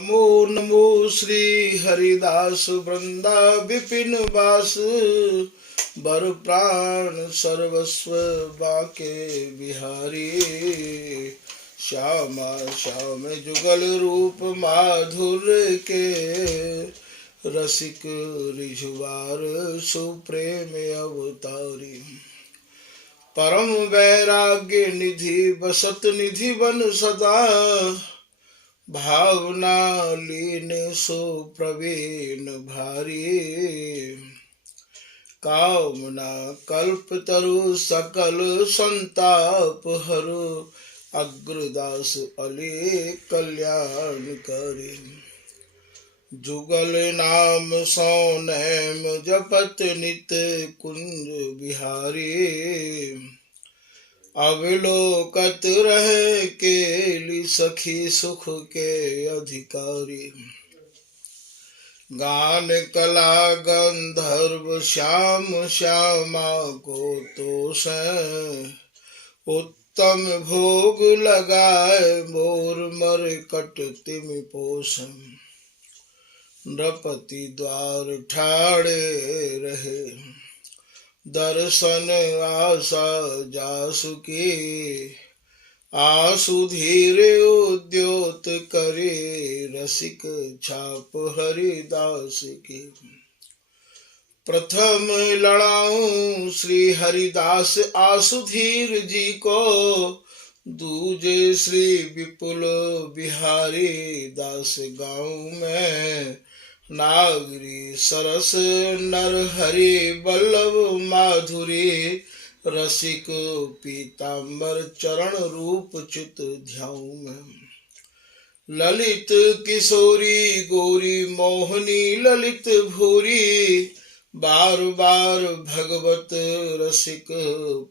नमो नमो श्री हरिदास वृंदा विपिन वास बर प्राण सर्वस्व बाके बिहारी। श्यामा श्याम जुगल रूप माधुर्य के रसिक रिझवार सुप्रेम अवतारी। परम वैराग्य निधि बसत निधि बन सदा भावना लीन सो प्रवीण भारी। कामना कल्प तरु सकल संताप हरु अग्रदास अली कल्याण करी। जुगल नाम सौनैम जपत नित कुंज बिहारी। अवलोकत रहे केली सखी सुख के अधिकारी। गान कला गंधर्व श्याम श्यामा को तोष उत्तम भोग लगाए मोर मर कट तिमि पोष। नृपति द्वार ठाड़े रहे दर्शन आशा जासु की। आसु धीर उद्योत करे रसिक छाप हरिदास की। प्रथम लड़ाऊं श्री हरिदास आसुधीर जी को। दूजे श्री विपुल बिहारी दास गाँव में। नागरी सरस नर हरि बल्लभ माधुरी। रसिक पीताम्बर चरण रूप चित ध्याऊ में। ललित किशोरी गौरी मोहनी ललित भूरी। बार बार भगवत रसिक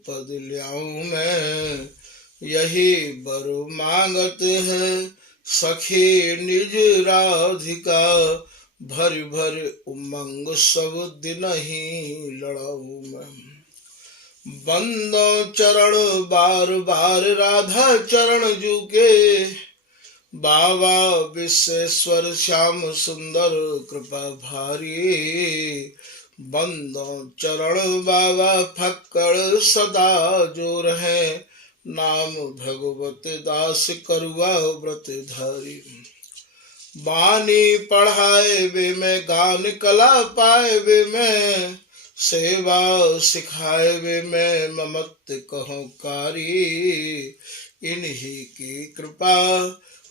पद ल्याऊं मैं। यही बर मांगत है सखी निज राधिका। भर भर उमंग सब दिन ही लड़ाऊं मैं। बंदो चरण बार बार राधा चरण जूके। बाबा विश्वेश्वर श्याम सुंदर कृपा भारी। बंदो चरण बाबा फक्कड़ सदा जो रहे। नाम भगवत दास करुआ व्रत धारी। बानी पढ़ाए वे में गान कला पाए वे में। सेवा सिखाए वे में ममत कहो कारी। इन्हीं की कृपा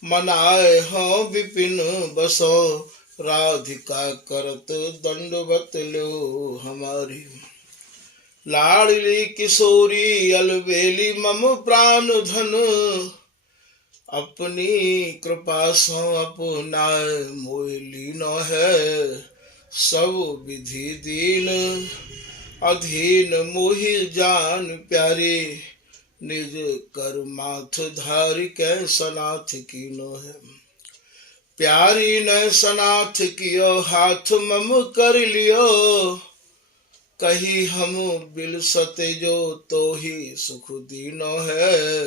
मनाए हो विपिन बसो। राधिका करत दंडवत लो हमारी। लाडली किशोरी अलबेली मम प्राण धन। अपनी कृपा सो अपनाए मोह लीनो है। सब विधि दीन अधीन मोहि जान प्यारे। निज कर माथ धारी कै सनाथ कीनो है। प्यारी न सनाथ कियो हाथ मम कर लियो। कही हम बिल सते जो तो ही सुख दीनो है।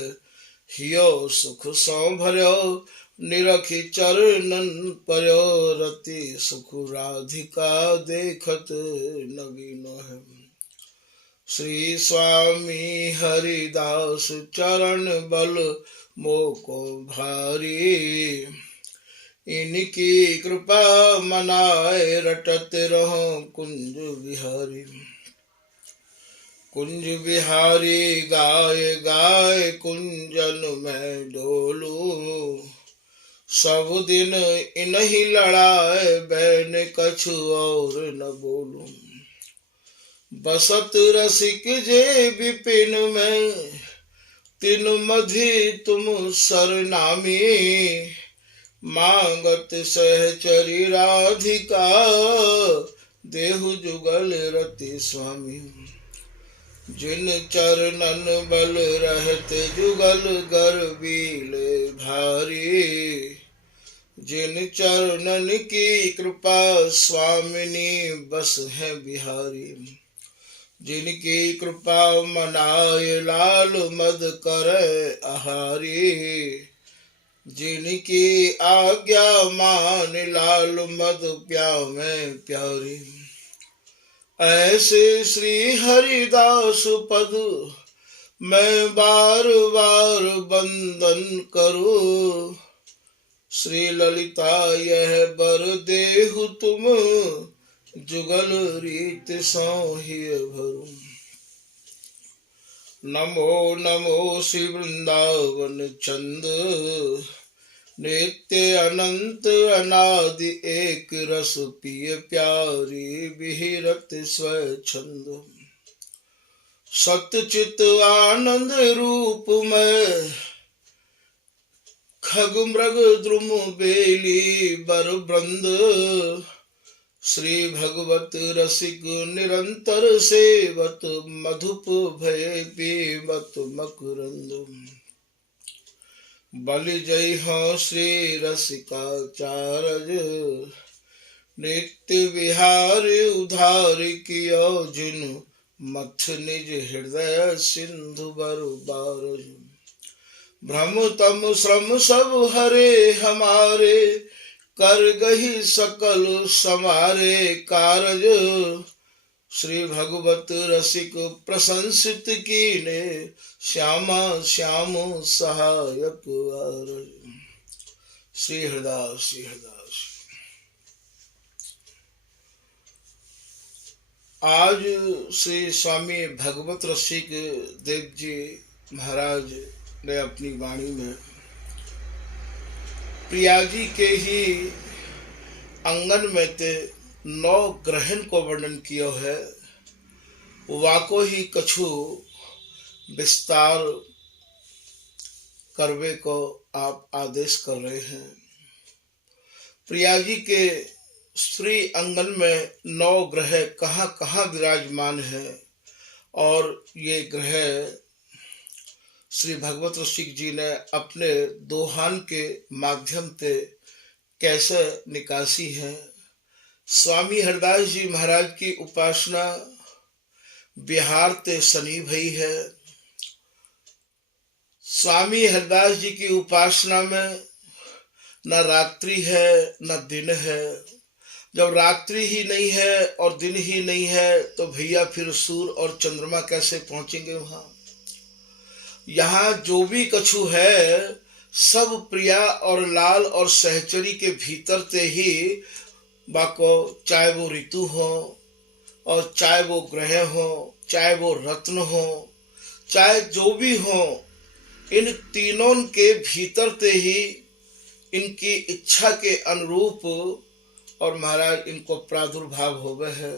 हियो सुख सौ भर्यो निरखी चरणन पर्यो। रति सुख राधिका देखत नवीनो है। श्री स्वामी हरिदास चरण बल मोको भारी। इनकी कृपा मनाए रटत रहो कुंज बिहारी। कुंज बिहारी गाय गाय कुंजन में डोलू। सब दिन इन्हीं लड़ाए बैन कछु और न बोलू। बसत रसिक जे विपिन में तिन मधि तुम सरनामी। मांगत सहचरी राधिका देहु जुगल रति स्वामी। जिन चरणन बल रहत जुगल गर्वील भारी। जिन चरणन की कृपा स्वामिनी बस है बिहारी। जिनकी कृपा मनाए लाल मद करे आहारी। जिनकी आज्ञा मान लाल मद प्यावे प्यारी। ऐसे श्री हरिदास पद मैं बार बार वंदन करूं। श्री ललिता यह बर देहु तुम जुगल रीत सोहिय भरू। नमो नमो श्री वृंदावन चंद नित्य अनंत अनादि एक रस पिय प्यारी विहिरत स्वच्छंद। सतचित आनंद रूप में खग मृग द्रुम बेली बर वृंद। श्री भगवत रसिक निरंतर सेवत मधुप भय पीबत मकरंद। बलि जय हो श्री रसिकाचार्य नित्य विहार उधार कियो जिन मथ निज हृदय सिंधु बरबार। भ्रम तम श्रम सब हरे हमारे कर गही सकल समारे कारज। श्री भगवत रसिक प्रशंसित कीने श्यामा श्याम सहायक आरज। श्री हरिदास श्री हरिदास। आज श्री स्वामी भगवत रसिक देव जी महाराज ने अपनी वाणी में प्रिया जी के ही अंगन में ते 9 ग्रहण को वर्णन किया है। वाको ही कछु विस्तार करवे को आप आदेश कर रहे हैं। प्रिया जी के श्री अंगन में 9 ग्रह कहाँ कहाँ विराजमान है और ये ग्रह श्री भगवत रसिक जी ने अपने दोहान के माध्यम से कैसे निकासी है। स्वामी हरिदास जी महाराज की उपासना बिहार ते शनि भई है। स्वामी हरिदास जी की उपासना में न रात्रि है न दिन है। जब रात्रि ही नहीं है और दिन ही नहीं है तो भैया फिर सूर्य और चंद्रमा कैसे पहुंचेंगे वहां। यहाँ जो भी कछु है सब प्रिया और लाल और सहचरी के भीतर से ही बाको, चाहे वो ऋतु हो और चाहे वो ग्रह हो, चाहे वो रत्न हो, चाहे जो भी हो, इन तीनों के भीतर से ही इनकी इच्छा के अनुरूप और महाराज इनको प्रादुर्भाव हो गए है।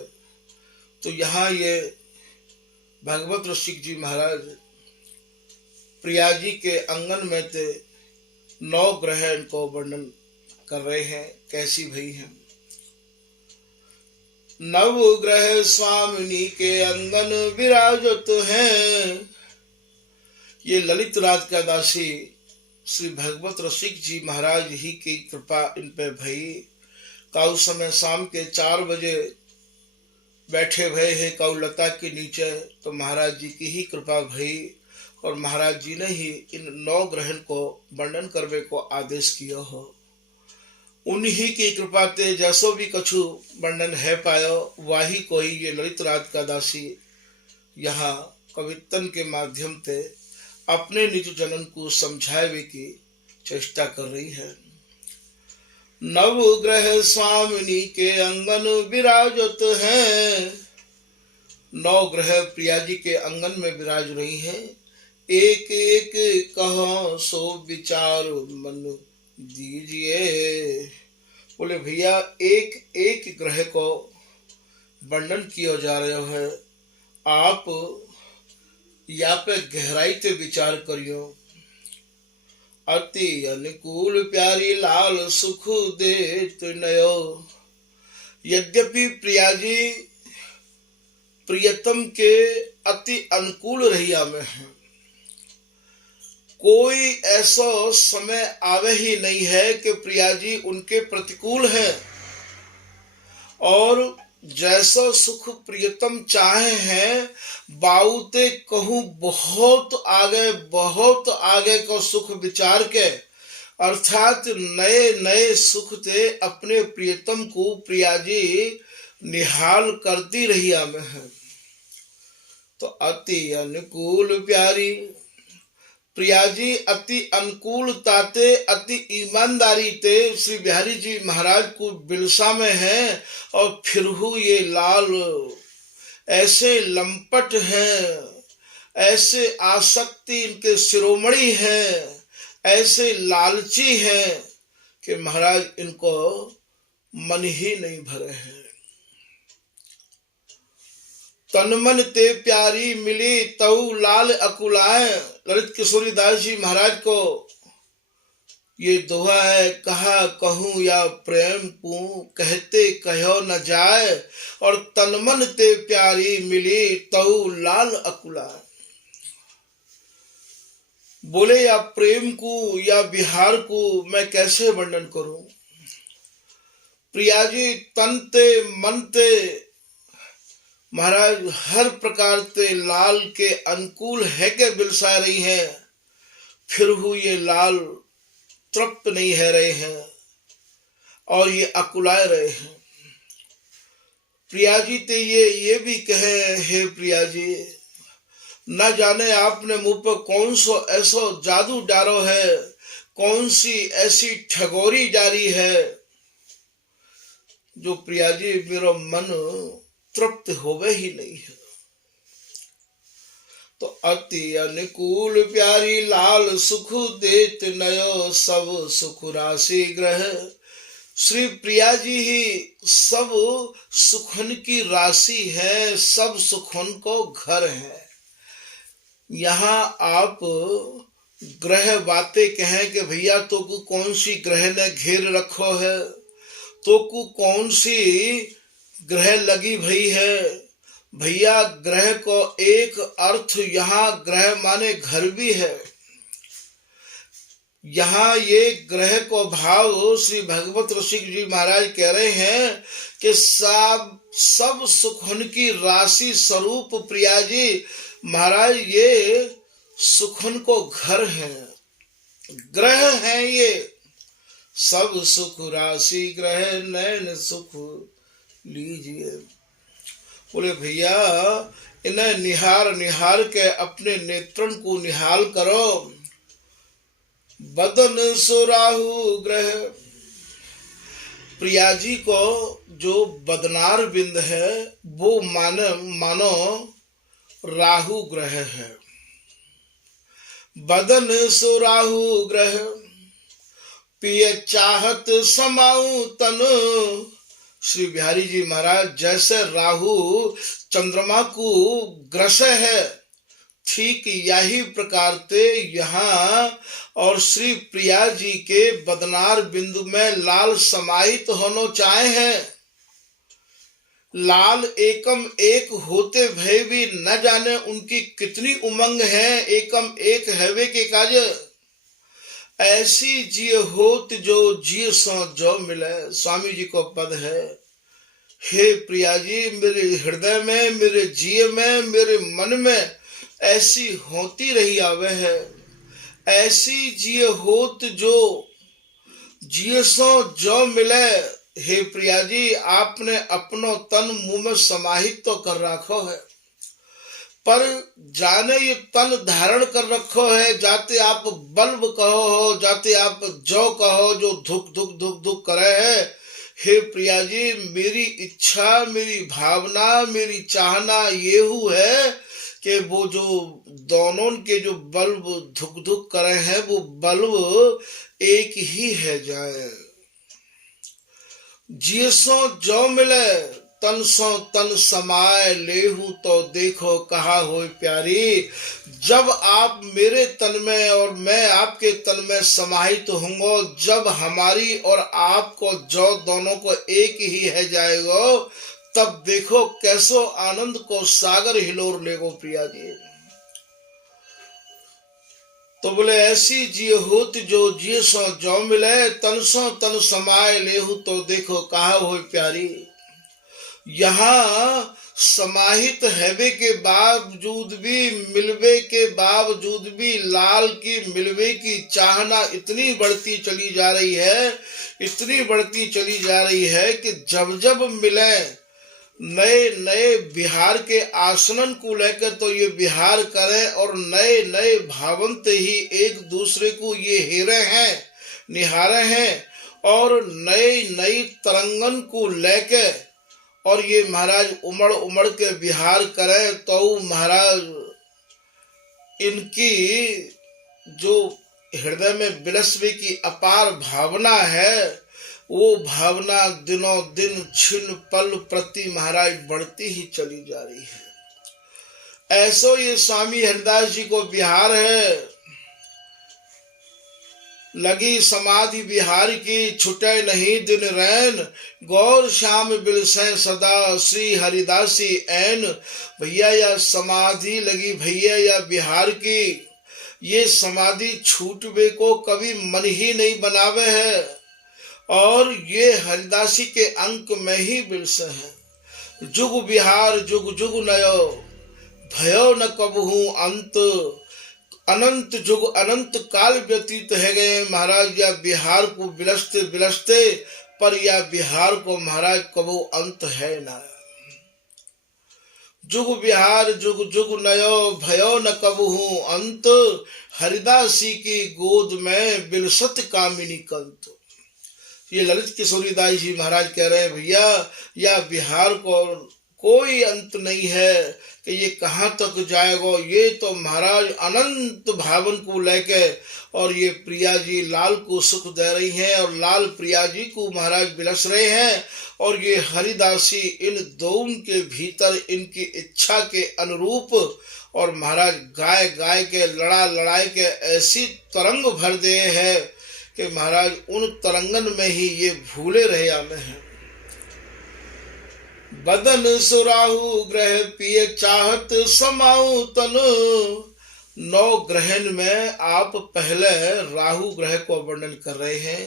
तो यहाँ ये भगवत रसिक जी महाराज प्रिया जी के अंगन में ते 9 ग्रह इनको वर्णन कर रहे हैं कैसी भई हैं। 9 ग्रह स्वामिनी के अंगन विराजत हैं। ये ललित राज का दासी श्री भगवत रसिक जी महाराज ही की कृपा इन पे भई। काउ समय शाम के 4 बजे बैठे भय है काउ लता के नीचे, तो महाराज जी की ही कृपा भई और महाराज जी ने ही इन 9 ग्रहण को वर्णन करने को आदेश किया हो। उन्हीं की कृपा ते जैसो भी कछु वर्णन है पायो वही कोई ये ललित राज का दासी यहाँ कवितन के माध्यम से अपने निज जनन को समझावे की चेष्टा कर रही है। 9 ग्रह स्वामिनी के अंगन विराजत हैं। 9 ग्रह प्रिया जी के अंगन में विराज रही हैं। एक एक कहो सो विचार मन दीजिए। बोले भैया एक एक ग्रह को वर्णन किया जा रहा है, आप या पे गहराई से विचार करियो। अति अनुकूल प्यारी लाल सुख देत नयो। यद्यपि प्रिया जी प्रियतम के अति अनुकूल रहिया में है, कोई ऐसा समय आवे ही नहीं है कि प्रिया जी उनके प्रतिकूल है। और जैसा सुख प्रियतम चाहे हैं बाउते कहूँ बहुत आगे को सुख विचार के अर्थात नए नए सुख ते अपने प्रियतम को प्रिया जी निहाल करती रही में है। तो अति अनुकूल प्यारी प्रिया जी अति अनुकूलता ते अति ईमानदारी ते श्री बिहारी जी महाराज को बिलसा में है। और फिर ये लाल ऐसे लंपट हैं, ऐसे आसक्ति इनके शिरोमणि हैं, ऐसे लालची हैं कि महाराज इनको मन ही नहीं भरे हैं। तन मन ते प्यारी मिली तऊ लाल अकुलाए। ललित किशोरी दास जी महाराज को ये दोहा है, कहा कहूँ या प्रेम पू कहते कहो न जाए। और तन मन ते प्यारी मिली तऊ लाल अकुलाए। बोले या प्रेम को या विहार को मैं कैसे वर्णन करूं। प्रिया जी तन ते मन ते महाराज हर प्रकार ते लाल के अनुकूल है के बिलसा रही हैं। फिर ये लाल तृप्त नहीं है रहे हैं और ये अकुलाए रहे हैं। प्रिया जी ते ये भी कहे, हे प्रिया जी न जाने आपने मुंह पर कौन सो ऐसो जादू डालो है, कौन सी ऐसी ठगोरी जारी है जो प्रिया जी मेरा मन तृप्त होवे ही नहीं है। तो अति अनुकूल प्यारी लाल सुख देत नयो सब सुख राशि ग्रह। श्री प्रिया जी ही सब सुखन की राशि है, सब सुखन को घर है। यहाँ आप ग्रह बातें कहें कि भैया तो को कौन सी ग्रह ने घेर रखो है, तो को कौन सी ग्रह लगी भई है। भैया ग्रह को एक अर्थ यहाँ ग्रह माने घर भी है। यहाँ ये ग्रह को भाव श्री भगवत रसिक जी महाराज कह रहे हैं कि सब सुखन की राशि स्वरूप प्रिया जी महाराज ये सुखन को घर है, ग्रह है। ये सब सुख राशि ग्रह नैन सुख लीजिए। बोले भैया इन्हें निहार निहार के अपने नेत्रन को निहाल करो। बदन सुराहु ग्रह। प्रिया जी को जो बदनार बिंद है वो मानो राहु ग्रह है। बदन सुराहु ग्रह पिय चाहत समाऊ तन। श्री बिहारी जी महाराज जैसे राहु चंद्रमा को ग्रस है, ठीक यही प्रकार से यहाँ और श्री प्रिया जी के बदनार बिंदु में लाल समाहित होना चाहे हैं। लाल एकम एक होते भय भी न जाने उनकी कितनी उमंग है, एकम एक हैवे के काज। ऐसी जिय होत जो जिय सो जो मिले, स्वामी जी को पद है। हे प्रिया जी मेरे हृदय में, मेरे जिय में, मेरे मन में ऐसी होती रही आवे है। ऐसी जिय होत जो जिय सो जो मिले। हे प्रिया जी आपने अपनो तन मुंह में समाहित तो कर रखो है, पर जाने ये तन धारण कर रखो है। जाते आप बल्ब कहो हो, जाते आप जो कहो जो धुक धुक धुक धुक करे है। हे प्रिया जी मेरी इच्छा, मेरी भावना, मेरी चाहना ये है कि वो जो दोनों के जो बल्ब धुक धुक करे हैं वो बल्ब एक ही है जाए। जिसो जो मिले तन सो तन समाए लेहू तो देखो कहा हो प्यारी। जब आप मेरे तन में और मैं आपके तन में समाहित होंगे, जब हमारी और आपको जो दोनों को एक ही है जाएगो, तब देखो कैसो आनंद को सागर हिलोर लेगो प्रिया जी। तो बोले ऐसी जिय होत जो जिय सो जो मिले, तन सो तन समाए लेहू तो देखो कहा हो प्यारी। यहाँ समाहित हैवे के बावजूद भी, मिलवे के बावजूद भी लाल की मिलवे की चाहना इतनी बढ़ती चली जा रही है, इतनी बढ़ती चली जा रही है कि जब जब मिले नए नए बिहार के आसनन को लेकर तो ये बिहार करें, और नए नए भावंत ही एक दूसरे को ये हेरे हैं, निहारे हैं, और नई नई तरंगन को लेकर और ये महाराज उमड़ उमड़ के बिहार करें, तो महाराज इनकी जो हृदय में बिलसवे की अपार भावना है, वो भावना दिनों दिन छिन पल प्रति महाराज बढ़ती ही चली जा रही है। ऐसो ये स्वामी हरिदास जी को बिहार है, लगी समाधि बिहार की, छुटे नहीं दिन रैन, गौर श्याम बिलसें सदा श्री हरिदासी ऐन। भैया या समाधि लगी भैया या बिहार की, ये समाधि छूटवे को कभी मन ही नहीं बनावे है, और ये हरिदासी के अंक में ही बिलसे है। जुग बिहार जुग जुग नयो, भयो न कबहू अंत, अनंत जुग अनंत काल व्यतीत है गए महाराज या बिहार को बिलसते बिलसते, पर या बिहार को महाराज कबो अंत है ना। जुग बिहार जुग जुग नयो, भयो न कबहू अंत, हरिदासी की गोद में बिलसत कामिनी कंत। ये ललित किशोरीदास जी महाराज कह रहे हैं भैया या बिहार को कोई अंत नहीं है कि ये कहाँ तक जाएगा। ये तो महाराज अनंत भावन को लेके और ये प्रिया जी लाल को सुख दे रही हैं, और लाल प्रिया जी को महाराज बिलस रहे हैं, और ये हरिदासी इन दोनों के भीतर इनकी इच्छा के अनुरूप और महाराज गाय गाय के लड़ा लड़ाई के ऐसी तरंग भर दे है कि महाराज उन तरंगन में ही ये भूले रहे आमे हैं। बदन सुराहु ग्रह पिए चाहत समाऊ तन। 9 ग्रहण में आप पहले राहु ग्रह को वर्णन कर रहे हैं।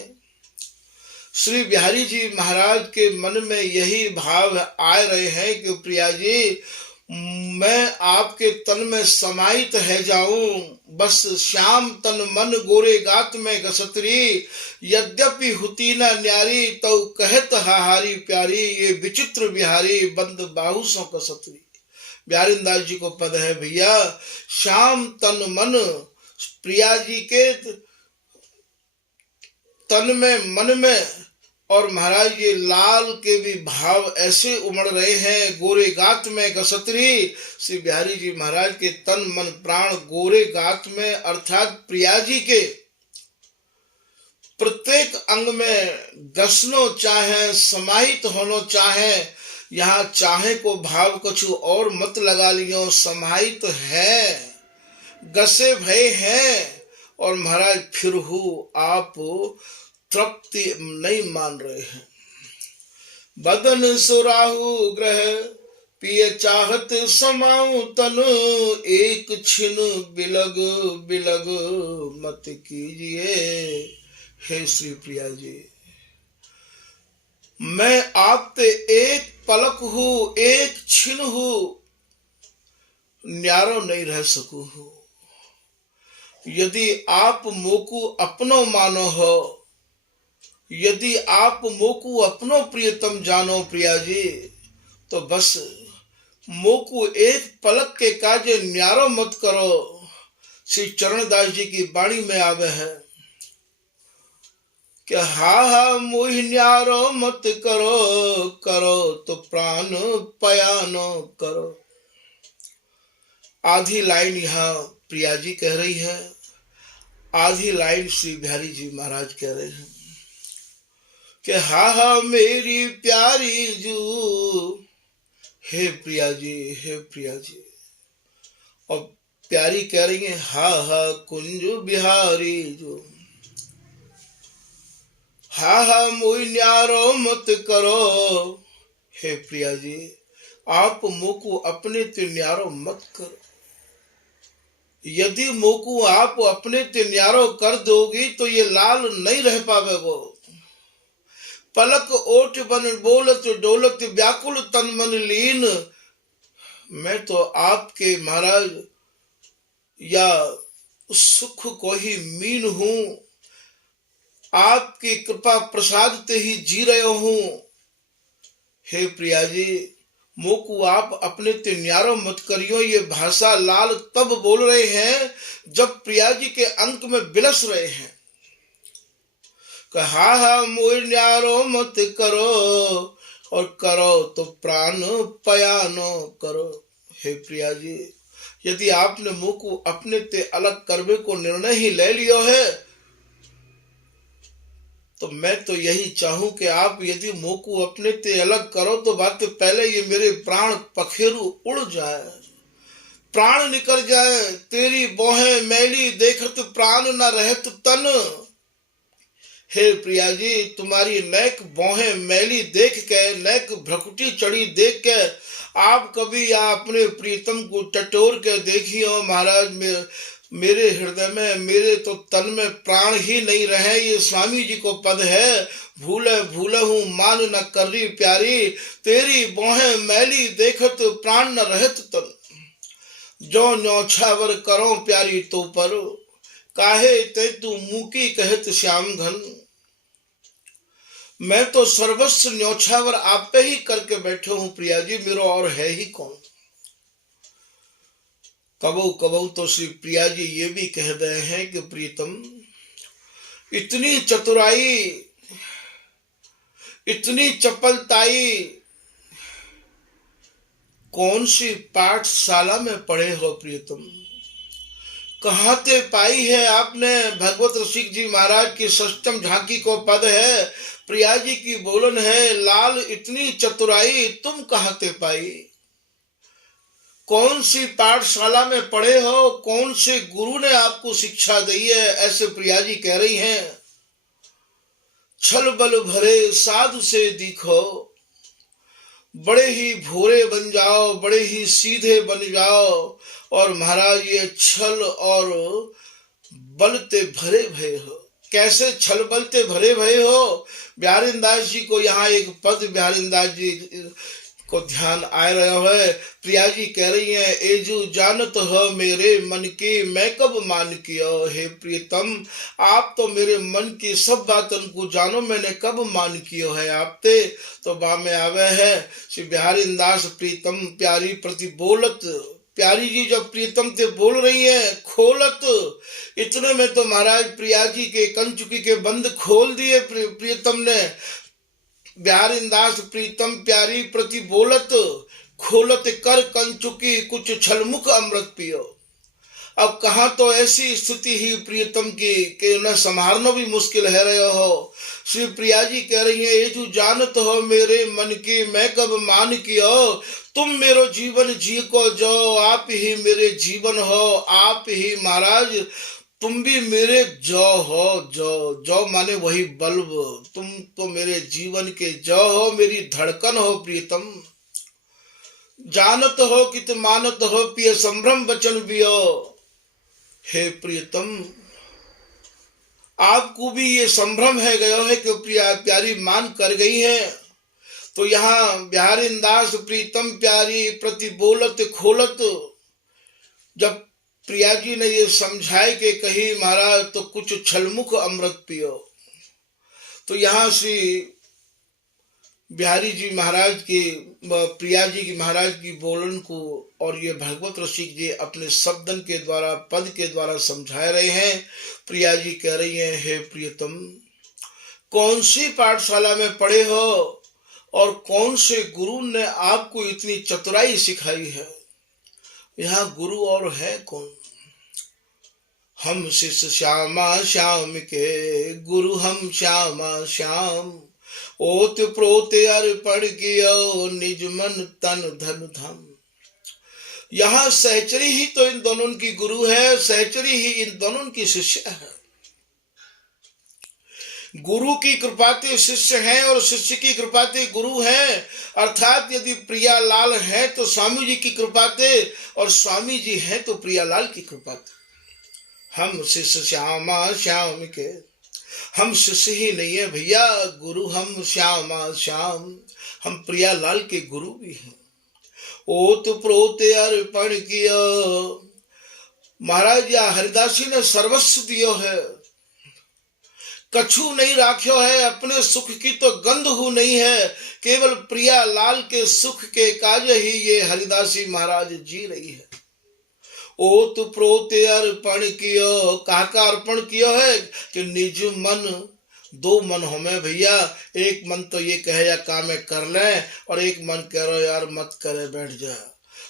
श्री बिहारी जी महाराज के मन में यही भाव आ रहे हैं कि प्रिया जी मैं आपके तन में समाहित है जाऊं, बस श्याम तन मन गोरे गात में गसतरी, यद्यपि हुती न न्यारी तो कहत हाहारी प्यारी, ये विचित्र बिहारी बंद बाहु सो कसतरी। बिहारी दास जी को पद है भैया, श्याम तन मन प्रिया जी के तन में मन में, और महाराज ये लाल के भी भाव ऐसे उमड़ रहे हैं, गोरे गात में गसतरी। श्री बिहारी जी महाराज के तन मन प्राण गोरे गात में अर्थात प्रिया जी के प्रत्येक अंग में गसनो चाहे, समाहित होनो चाहे। यहाँ चाहे को भाव कुछ और मत लगा लियो, समाहित है, गसे भय है, और महाराज फिर हूँ आप तृप्ति नहीं मान रहे हैं। बदन सुराहु ग्रह पिए चाहत समाऊ तन, एक छिन बिलग बिलग मत कीजिए। हे श्री प्रिया जी, मैं आपते एक पलक हूँ, एक छिन हूँ, न्यारो नहीं रह सकू हूँ। यदि आप मोकू अपनो मानो हो, यदि आप मोकू अपनो प्रियतम जानो प्रिया जी, तो बस मोकू एक पलक के काजे न्यारो मत करो। श्री चरणदास जी की वाणी में आवे है कि हा हा मोहि न्यारो मत करो, करो तो प्राण पयानो करो। आधी लाइन यहाँ प्रिया जी कह रही है, आधी लाइन श्री बिहारी जी महाराज कह रहे हैं कि हा हा मेरी प्यारी जू। हे प्रिया जी, हे प्रिया जी, और प्यारी कह रही है हा हा कुंज बिहारी जो, हा हा मोहि न्यारो मत करो। हे प्रिया जी, आप मोकू अपने ते न्यारो मत करो। यदि मोकू आप अपने ते न्यारो कर दोगी तो ये लाल नहीं रह पावेगो। पलक ओठ बन बोलत डोलत व्याकुल तन मन लीन, मैं तो आपके महाराज या सुख को ही मीन हूं, आपकी कृपा प्रसाद ते ही जी रहे हूं। हे प्रिया जी, मोकू आप अपने ते न्यारो मत करियो। ये भाषा लाल तब बोल रहे हैं जब प्रिया जी के अंक में बिलस रहे हैं। कहा हा मोर न्यारो मत करो, और करो तो प्राण पयानो करो। हे प्रिया जी, यदि आपने मोकू अपने ते अलग करने को निर्णय ही ले लियो है, तो मैं तो यही चाहूं कि आप यदि मोकू अपने ते अलग करो तो बात तो पहले ये मेरे प्राण पखेरु उड़ जाए, प्राण निकल जाए। तेरी बोहे मैली देखत प्राण न रहत तन। हे प्रिया जी, तुम्हारी नेक बोहे मैली देख के, नेक भ्रकुटी चढ़ी देख के आप कभी या अपने प्रीतम को टटोर के देखियो महाराज। मेरे हृदय में, मेरे तो तन में प्राण ही नहीं रहे। ये स्वामी जी को पद है, भूले भूले हूँ मान न करी प्यारी, तेरी बोहे मैली देखत प्राण न रहत तन। जो न्योछावर करो प्यारी तो पर, काहे ते तू मुकी कहत श्याम घन। मैं तो सर्वस्व न्योछावर आप पे ही करके बैठे हूं प्रिया जी, मेरा और है ही कौन। कबो कबो तो श्री प्रिया जी ये भी कह रहे हैं कि प्रीतम, इतनी चतुराई, इतनी चपलताई कौन सी पाठशाला में पढ़े हो प्रीतम, कहाँ ते पाई है आपने। भगवत रसिक जी महाराज की सष्टम झांकी को पद है, प्रिया जी की बोलन है, लाल इतनी चतुराई तुम कहाँ ते पाई। कौन सी पाठशाला में पढ़े हो, कौन से गुरु ने आपको शिक्षा दी है, ऐसे प्रिया जी कह रही हैं। छल बल भरे साधु से दिखो, बड़े ही भोरे बन जाओ, बड़े ही सीधे बन जाओ। और महाराज ये छल और बलते भरे भय हो, कैसे छल बलते भरे भय हो। बिहारीदास जी को यहाँ एक पद बिहारीदास जी को ध्यान आ रहा है। प्रिया जी कह रही है, एजू जानत हो मेरे मन की मैं कब मान कियो। हे प्रीतम, आप तो मेरे मन की सब बातन को जानो, मैंने कब मान कियो है आपते। तो बा में आवे है श्री बिहारीदास, प्रीतम प्यारी प्रति बोलत। प्यारी जी जब प्रीतम ते बोल रही है खोलत, इतने में तो महाराज प्रिया जी के कंचुकी के बंद खोल दिए प्रीतम ने। बिहारीदास प्रीतम प्यारी प्रति बोलत, खोलत कर कंचुकी कुछ छलमुख अमृत पियो। अब कहाँ तो ऐसी स्थिति ही प्रियतम की कि उन्हें संभालना भी मुश्किल है रहे हो। श्री प्रिया जी कह रही है, ये जो जानत हो मेरे मन की मैं कब मान कियो। तुम मेरो जीवन जी को जो, आप ही मेरे जीवन हो, आप ही महाराज तुम भी मेरे जो हो। जो माने वही बल्ब, तुम तो मेरे जीवन के जो हो, मेरी धड़कन हो प्रीतम। जानत हो कि तुम मानत हो पिय संभ्रम बचन बियो। हे प्रीतम, आपको भी ये संभ्रम है गयो है कि प्रिया प्यारी मान कर गई है। तो यहाँ बिहारीदास प्रीतम प्यारी प्रति बोलत खोलत, जब प्रिया जी ने ये समझाए कि कही महाराज तो कुछ छलमुख अमृत पियो। तो यहाँ श्री बिहारी जी महाराज की, प्रिया जी की महाराज की बोलन को और ये भगवत रसिक जी अपने शब्दन के द्वारा, पद के द्वारा समझा रहे हैं। प्रिया जी कह रही हैं, हे प्रियतम, कौन सी पाठशाला में पढ़े हो और कौन से गुरु ने आपको इतनी चतुराई सिखाई है। यहाँ गुरु और है कौन। हम शिष्य श्यामा श्याम के, गुरु हम श्यामा श्याम। ओत प्रोत अर्पण कियो, निज मन तन धन धम। यहाँ सहचरी ही तो इन दोनों की गुरु है, सहचरी ही इन दोनों की शिष्य है। गुरु की कृपाते शिष्य हैं और शिष्य की कृपाते गुरु हैं। अर्थात यदि प्रियालाल है तो स्वामी जी की कृपाते, और स्वामी जी हैं तो प्रियालाल की कृपाते। हम शिष्य श्यामा श्याम के, हम शिष्य ही नहीं है भैया, गुरु हम श्यामा श्याम। हम प्रियालाल के गुरु भी हैं। ओत प्रोत अर्पण किया। महाराज या हरिदासी ने सर्वस्व दियो है, कछु नहीं राख्यो है, अपने सुख की तो गंध हु नहीं है, केवल प्रिया लाल के सुख के काज ही ये हरिदासी महाराज जी रही है। ओत प्रोत अर्पण कियो, कहा का अर्पण किया है कि निज मन, दो मन हो में भैया, एक मन तो ये कहे या काम कर ले, और एक मन कह रहा यार मत करे बैठ जा।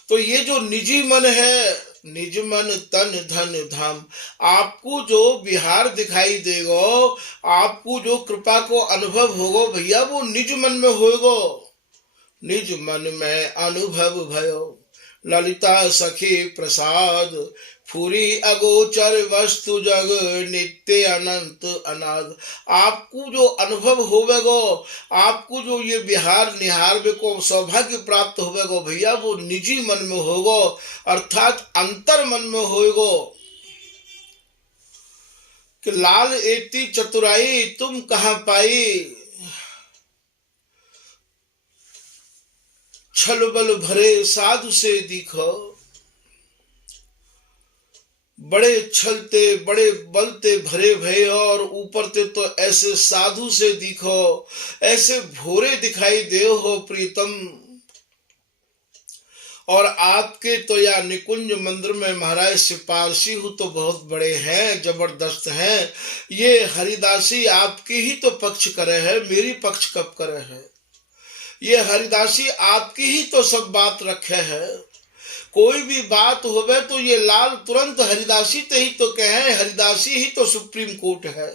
तो ये जो निजी मन है, निज मन तन धन धाम, आपको जो विहार दिखाई देगो, आपको जो कृपा को अनुभव होगो भैया, वो निज मन में होगो। निज मन में अनुभव भयो ललिता सखी प्रसाद, फूरी अगोचर वस्तु जग नित्य अनंत अनाद। आपको जो अनुभव होवेगो, आपको जो ये विहार निहार को सौभाग्य प्राप्त होवेगो भैया, वो निजी मन में होगो, अर्थात अंतर मन में होगो। कि लाल एती चतुराई तुम कहाँ पाई, छल बल भरे साधु से दिखो। बड़े छलते बड़े बलते भरे भय, और ऊपर ते तो ऐसे साधु से दिखो, ऐसे भोरे दिखाई दे हो प्रीतम। और आपके तो या निकुंज मंदिर में महाराज सिपारसी हो तो बहुत बड़े हैं, जबरदस्त हैं। ये हरिदासी आपकी ही तो पक्ष करे है, मेरी पक्ष कब करे है। ये हरिदासी आपकी ही तो सब बात रखे है। कोई भी बात होवे तो ये लाल तुरंत हरिदासी ते ही तो कहे, हरिदासी ही तो सुप्रीम कोर्ट है।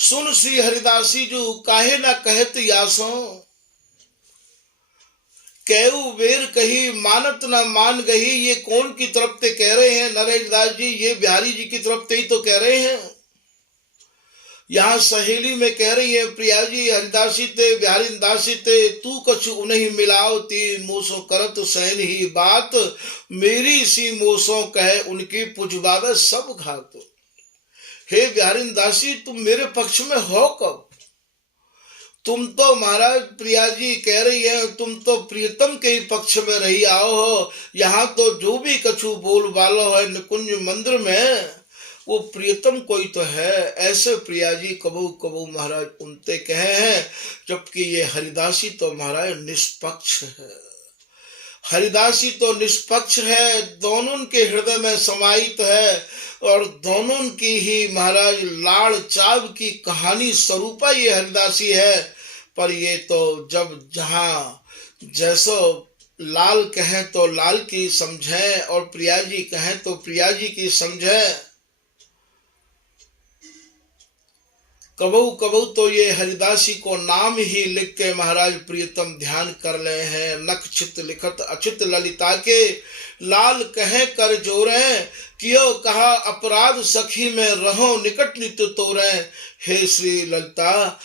सुन श्री हरिदासी जो काहे ना कहत यासो, कैऊ बेर कही मानत ना मान गही। ये कौन की तरफ से कह रहे हैं नरेश दास जी, ये बिहारी जी की तरफ से ही तो कह रहे हैं। यहाँ सहेली में कह रही है प्रिया जी हरिदासी ते बिहारी दासी ते, तू कछु उन्हीं मिलाओ ती मोसो करत सहन ही बात, मेरी सी मोसो कहे उनकी पुजबावे सब घात। हे बिहारी दासी तुम मेरे पक्ष में हो कब। तुम तो महाराज प्रिया जी कह रही है, तुम तो प्रियतम के ही पक्ष में रही आओ हो। यहाँ तो जो भी कछु बोल बालो है निकुंज मंदिर में, वो प्रियतम कोई तो है। ऐसे प्रिया जी कबू कबू महाराज उनते कहे हैं, जबकि ये हरिदासी तो महाराज निष्पक्ष है। हरिदासी तो निष्पक्ष है, दोनों के हृदय में समाहित है, और दोनों की ही महाराज लाड़ चाव की कहानी स्वरूपा ये हरिदासी है। पर ये तो जब जहाँ जैसो लाल कहें तो लाल की समझें, और प्रिया जी कहें तो प्रिया जी की समझें। कबहू कबहू तो ये हरिदासी को नाम ही लिख के महाराज प्रियतम ध्यान कर ले हैं। नख चित लिखत अचित ललिता के, लाल कहे कर जोरे, कियो कहा अपराध सखी में रहो निकट नित तोरे। हे श्री ललिता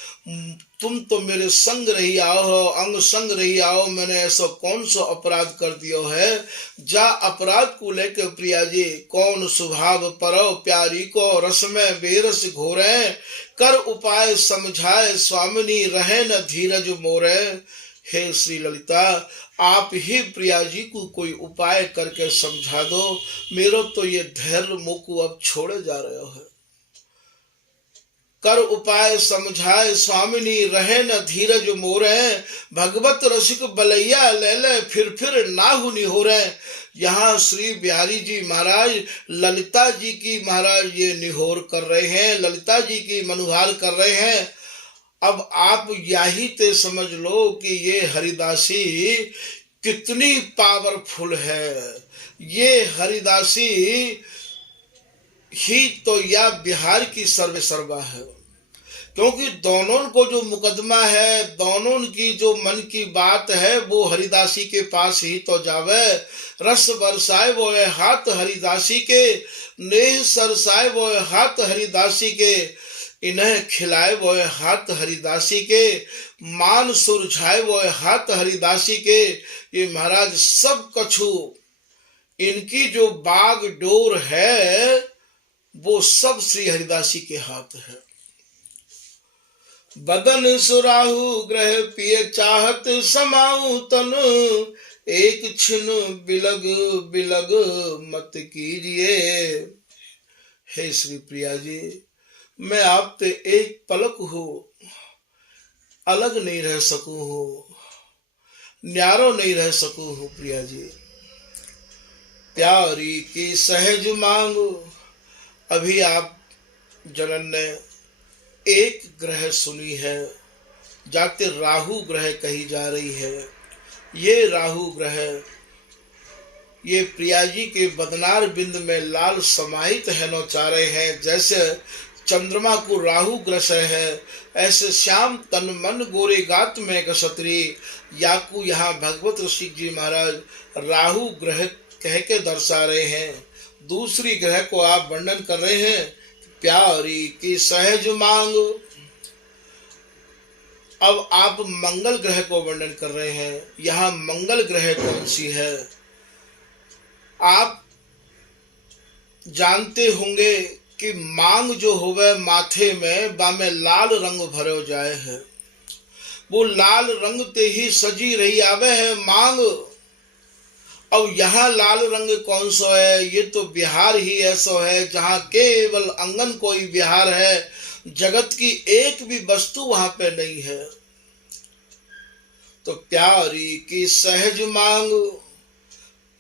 तुम तो मेरे संग रही आओ हो, अंग संग रही आओ, मैंने ऐसा कौन सा अपराध कर दियो है। जा अपराध को लेके प्रिया जी कौन स्वभाव परो प्यारी को, रस में बेरस घोरे, कर उपाय समझाए स्वामिनी रहे न धीरज मोरे। हे श्री ललिता आप ही प्रिया जी को कोई उपाय करके समझा दो, मेरो तो ये धैर्य मुकु अब छोड़े जा रहे हो। कर उपाय समझाए स्वामिनी रहे न धीरज मोरे, भगवत रसिक बलैया ले ले फिर नाहु हो रहे। यहाँ श्री बिहारी जी महाराज ललिता जी की महाराज ये निहोर कर रहे हैं, ललिता जी की मनुहार कर रहे हैं। अब आप यही ते समझ लो कि ये हरिदासी कितनी पावरफुल है। ये हरिदासी ही तो या बिहार की सर्वे सर्वा है, क्योंकि दोनों को जो मुकदमा है, दोनों की जो मन की बात है, वो हरिदासी के पास ही तो जावे। रस बरसाए वो है हाथ हरिदासी के, नेह सरसाए वो है हाथ हरिदासी के, इन्हें खिलाए वो है हाथ हरिदासी के, मान सुरझाए वो है हाथ हरिदासी के। ये महाराज सब कछु इनकी जो बाग डोर है वो सब श्री हरिदासी के हाथ है। बदन सुराहु ग्रह पिय चाहत समाऊ तनु, एक क्षण बिलग बिलग मत कीजिए। हे श्री प्रिया जी, मैं आपसे एक पलक हो अलग नहीं रह सकूं हो, न्यारो नहीं रह सकूं हो प्रिया जी। प्यारी की सहज मांग, अभी आप जनन ने एक ग्रह सुनी है, जाते राहु ग्रह कही जा रही है। ये राहु ग्रह ये प्रिया जी के बदनार बिंद में लाल समाहित है नौचारे हैं। जैसे चंद्रमा को राहु ग्रस है, ऐसे श्याम तन मन गोरे गात में कसत्री याकू यहाँ भगवत ऋषिक जी महाराज राहु ग्रह कह के दर्शा रहे हैं। दूसरी ग्रह को आप वर्णन कर रहे हैं, प्यारी की सहज मांग। अब आप मंगल ग्रह को वर्णन कर रहे हैं। यहाँ मंगल ग्रह कौन सी है? आप जानते होंगे कि मांग जो होवे माथे में बामे लाल रंग भरो जाए है, वो लाल रंग ते ही सजी रही आवे है मांग। अब यहाँ लाल रंग कौन सा है? ये तो बिहार ही ऐसा है जहाँ केवल अंगन कोई बिहार है, जगत की एक भी वस्तु वहां पे नहीं है। तो प्यारी की सहज मांग,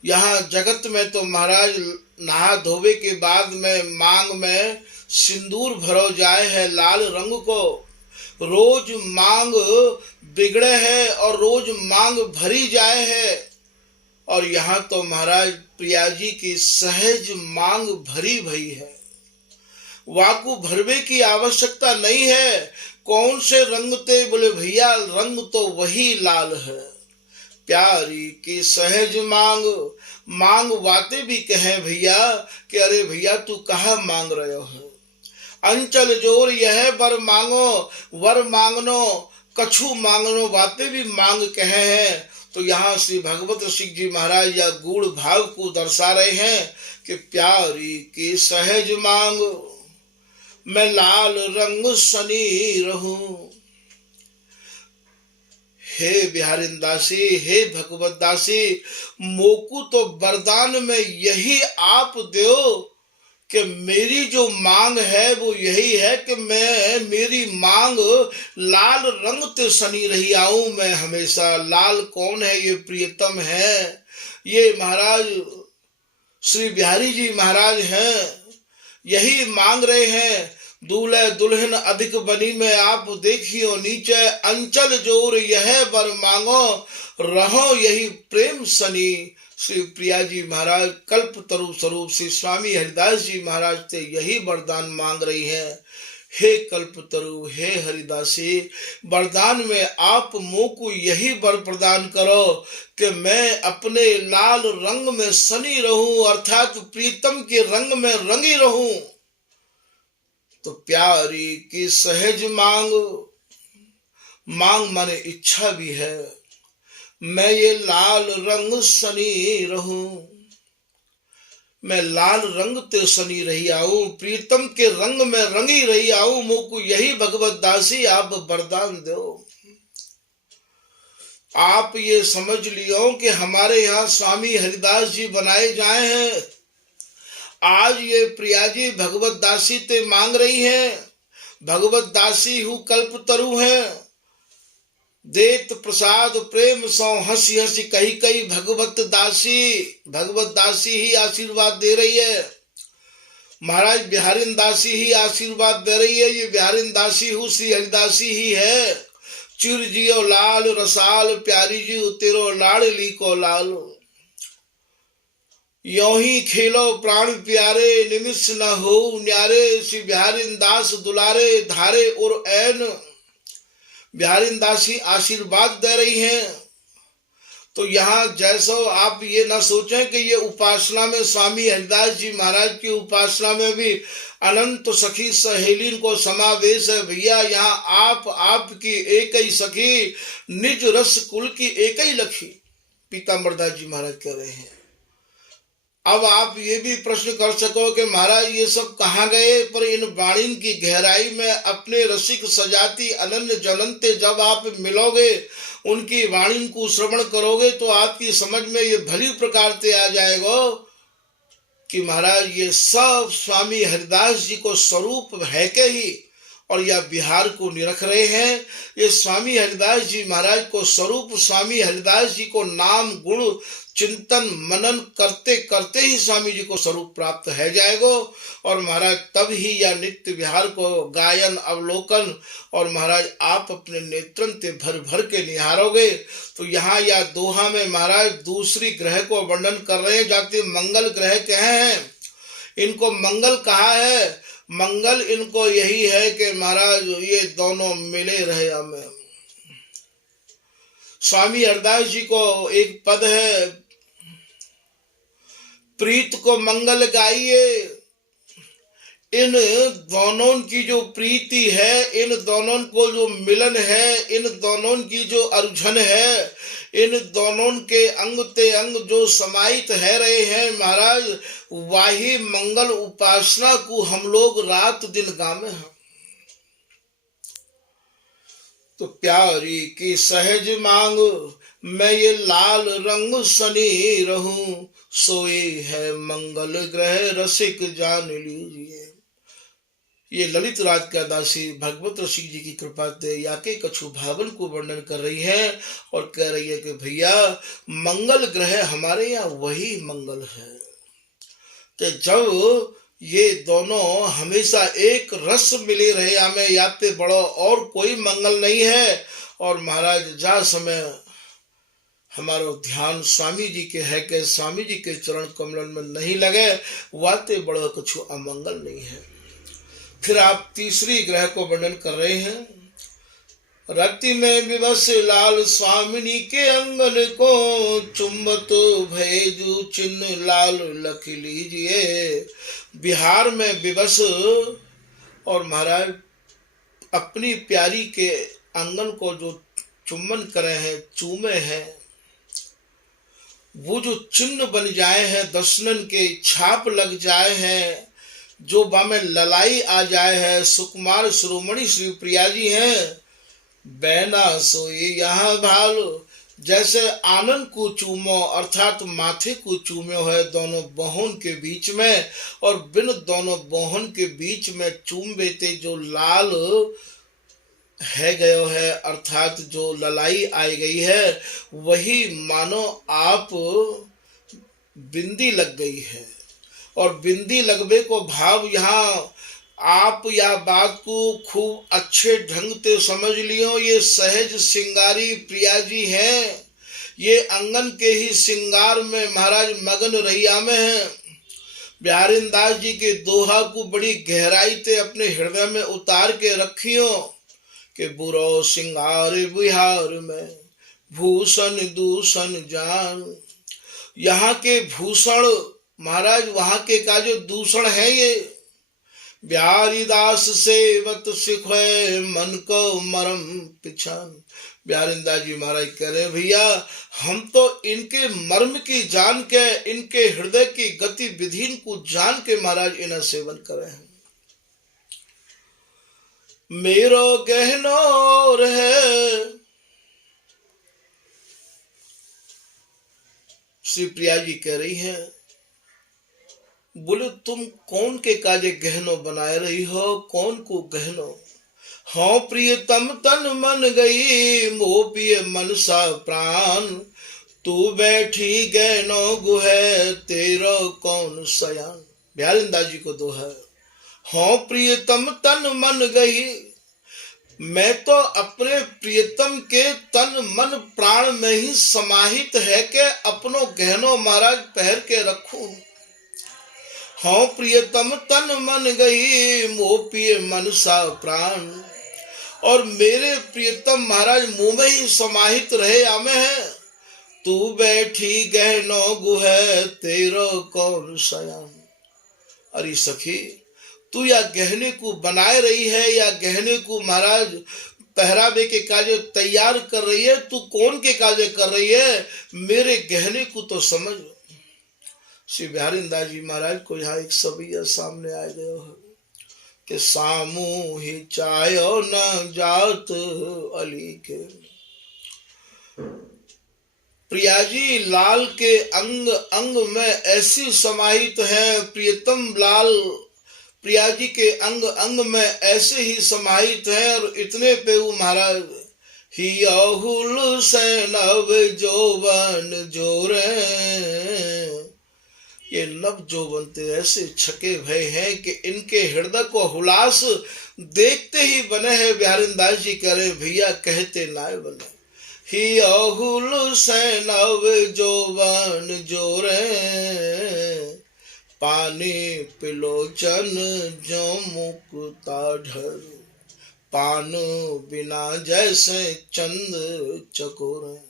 यहाँ जगत में तो महाराज नहा धोवे के बाद में मांग में सिंदूर भरो जाए है लाल रंग को। रोज मांग बिगड़े है और रोज मांग भरी जाए है, और यहाँ तो महाराज प्रिया जी की सहज मांग भरी भई है। वाकु भरवे की आवश्यकता नहीं है। कौन से रंग थे? बोले भैया रंग तो वही लाल है। प्यारी की सहज मांग, मांग वाते भी कहे भैया कि अरे भैया तू कहाँ मांग रहे हो? अंचल जोर यह वर मांगो, वर मांगनो कछु मांगनो, वाते भी मांग कहे हैं। तो यहाँ श्री भगवत ऋषिक जी महाराज या गूढ़ भाव को दर्शा रहे हैं कि प्यारी की सहज मांग, मैं लाल रंग सनी रहूं। हे बिहारिन दासी, हे भगवत दासी, मोकू तो वरदान में यही आप दो कि मेरी जो मांग है वो यही है कि मैं मेरी मांग लाल रंग ते सनी रही आऊं मैं हमेशा। लाल कौन है? ये प्रियतम है, ये महाराज श्री बिहारी जी महाराज हैं, यही मांग रहे हैं। दूल्हे दुल्हन अधिक बनी में आप देखियो नीचे, अंचल जोर यह वर मांगो, रहो यही प्रेम सनी। श्री प्रिया जी महाराज कल्प तरु स्वरूप श्री स्वामी हरिदास जी महाराज से यही वरदान मांग रही है। हे कल्प तरु, हे हरिदासी, वरदान में आप मुँह को यही वर प्रदान करो कि मैं अपने लाल रंग में सनी रहूं, अर्थात प्रीतम के रंग में रंगी रहूं। तो प्यारी की सहज मांग, मांग माने इच्छा भी है, मैं ये लाल रंग सनी रहूं, मैं लाल रंग ते सनी रही आऊं, प्रीतम के रंग में रंगी रही आऊं। मुझको यही भगवत दासी आप वरदान दो। आप ये समझ लियो कि हमारे यहाँ स्वामी हरिदास जी बनाए जाए हैं। आज ये प्रिया जी भगवत दासी ते मांग रही हैं। भगवत दासी हूँ कल्प तरु है, देत प्रसाद प्रेम सौ हंसी हंसी कही कही भगवत दासी ही आशीर्वाद दे रही है। महाराज बिहारिन दासी ही आशीर्वाद दे रही है। ये बिहारिन दासी हूँ श्री हरिदासी ही है। चिर जियो लाल रसाल, प्यारी जी तेरो लाडली को लाल, यों ही खेलो प्राण प्यारे, निमिष न हो न्यारे, श्री बिहारिन दास दुलारे धारे और ऐन। बिहारिन दासी आशीर्वाद दे रही हैं। तो यहाँ जैसा आप ये ना सोचें कि ये उपासना में स्वामी हरिदास जी महाराज की उपासना में भी अनंत सखी सहेलीन को समावेश है। भैया यहाँ आपकी एक ही सखी, निज रस कुल की एक ही लखी, पीताम्बरदास जी महाराज कह रहे हैं। अब आप ये भी प्रश्न कर सको कि महाराज ये सब कहाँ गए, पर इन वाणी की गहराई में अपने रसिक सजाति अनन्य जनंते जब आप मिलोगे, उनकी वाणी को श्रवण करोगे तो आपकी समझ में ये भली प्रकार से आ जाएगा कि महाराज ये सब स्वामी हरिदास जी को स्वरूप है के ही और यह बिहार को निरख रहे हैं। ये स्वामी हरिदास जी महाराज को स्वरूप, स्वामी हरिदास जी को नाम गुण चिंतन मनन करते करते ही स्वामी जी को स्वरूप प्राप्त है जाएगा। और महाराज तब ही यह नित्य विहार को गायन अवलोकन और महाराज आप अपने नेत्रन से भर भर के निहारोगे। तो यहाँ या दोहा में महाराज दूसरी ग्रह को वर्णन कर रहे हैं, जाते मंगल ग्रह कहे हैं, इनको मंगल कहा है। मंगल इनको यही है कि महाराज ये दोनों मिले रहे हमें। स्वामी हरिदास जी को एक पद है, प्रीत को मंगल गाइए। इन दोनों की जो प्रीति है, इन दोनों को जो मिलन है, इन दोनों की जो अर्जन है, इन दोनों के अंग ते अंग जो समाहित है रहे हैं महाराज, वाही मंगल उपासना को हम लोग रात दिन गामे हैं। तो प्यारी की सहज मांग मैं ये लाल रंग सनी रहूं, सोए है मंगल ग्रह रसिक जान लीजिए। ये ललित राज का दासी भगवत रसिक जी की कृपा से याके कछु भावन को वर्णन कर रही है और कह रही है कि भैया मंगल ग्रह हमारे यहाँ वही मंगल है कि जब ये दोनों हमेशा एक रस मिले रहे, हमें याद पे बड़ो और कोई मंगल नहीं है। और महाराज जा समय हमारा ध्यान स्वामी जी के है कि स्वामी जी के चरण कमलन में नहीं लगे, वाते बड़ा कुछ अमंगल नहीं है। फिर आप तीसरी ग्रह को वर्णन कर रहे हैं, रति में विवश लाल स्वामिनी के अंगन को, चुंबत भेजू चिन्ह लाल लख लीजिए। बिहार में विवश और महाराज अपनी प्यारी के आंगन को जो चुम्बन करे हैं, चूमे हैं, वो जो चिन्ह बन जाए हैं, दर्शनन के छाप लग जाए हैं, जो बामे ललाई आ जाए है। सुकुमार शिरोमणि श्री प्रिया जी हैं, बैना सोई यहाँ भालो, जैसे आनंद को चूमो अर्थात माथे को चूमो है दोनों बोहन के बीच में, और बिन दोनों बोहन के बीच में चूम बेते जो लाल है गयो है अर्थात जो ललाई आई गई है, वही मानो आप बिंदी लग गई है। और बिंदी लगवे को भाव यहाँ आप या बात को खूब अच्छे ढंग से समझ लियो। ये सहज सिंगारी प्रिया जी हैं, ये अंगन के ही सिंगार में महाराज मगन रैया में है। बिहारीन दास जी के दोहा को बड़ी गहराई से अपने हृदय में उतार के रखियो कि बुरो सिंगार बिहार में भूषण दूषण जान। यहाँ के भूषण महाराज वहां के का जो दूषण है, ये बिहारी दास सेवत सिखे मन को मरम पिछान। बिहारी दास जी महाराज कह रहे भैया हम तो इनके मर्म की जान के, इनके हृदय की गतिविधि को जान के महाराज इन्हें सेवन करे हैं। मेरो गहनोर है, श्री प्रिया जी कह रही है, बोले तुम कौन के काजे गहनो बनाए रही हो, कौन को गहनो। हाँ प्रियतम तन मन गई मोह पिय मनसा प्राण, तू बैठी गहनो गुहे तेरो कौन सयान। बिहारी दास जी को दोहा है, हाँ प्रियतम तन मन गई, मैं तो अपने प्रियतम के तन मन प्राण में ही समाहित है कि अपनो गहनो महाराज पहर के रखूं। हाँ प्रियतम तन मन गई मोह पिय मनसा प्राण, और मेरे प्रियतम महाराज मुंह में ही समाहित रहे आमे है। तू बैठी गहनो गुहे तेरो कौन सयान। अरे सखी तू या गहने को बनाए रही है या गहने को महाराज पहरावे के काजे तैयार कर रही है, तू कौन के काजे कर रही है, मेरे गहने को तो समझ। श्री बिहारी दास जी महाराज को यहाँ एक सबिया सामने आ गयो है कि सामू ही चायो न जात अली के। प्रिया जी लाल के अंग अंग में ऐसी समाहित है, प्रियतम लाल प्रिया जी के अंग अंग में ऐसे ही समाहित है। और इतने पे वो महाराज ही अहुल से नव जोवन जोरे, ये नव जोवन ते ऐसे छके भय हैं कि इनके हृदय को हुलास देखते ही बने हैं। बिहारी दास जी कह रहे भैया कहते ना बने। ही अहुल से नव जोवन जोरे, पानी पिलोचन जो मुक्ता ढर, पान बिना जैसे चंद चकोरे।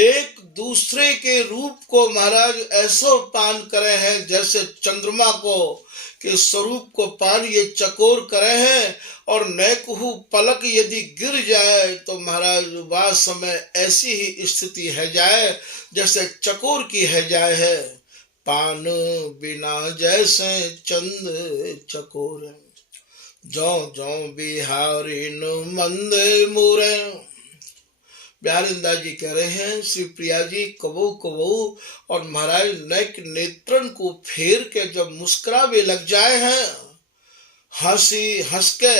एक दूसरे के रूप को महाराज ऐसो पान करे हैं जैसे चंद्रमा को के स्वरूप को पान ये चकोर करे हैं। और नैकहु पलक यदि गिर जाए तो महाराज वह समय ऐसी ही स्थिति है जाए जैसे चकोर की है जाए है। पान बिना जैसे चंद चकोर, जो जो बिहारी न मंद मुरे। बिहारी दास जी कह रहे हैं श्री प्रिया जी कबो कबो और महाराज नैक नेत्रन को फेर के जब मुस्कुरावे लग जाए हैं, हंसी हंस के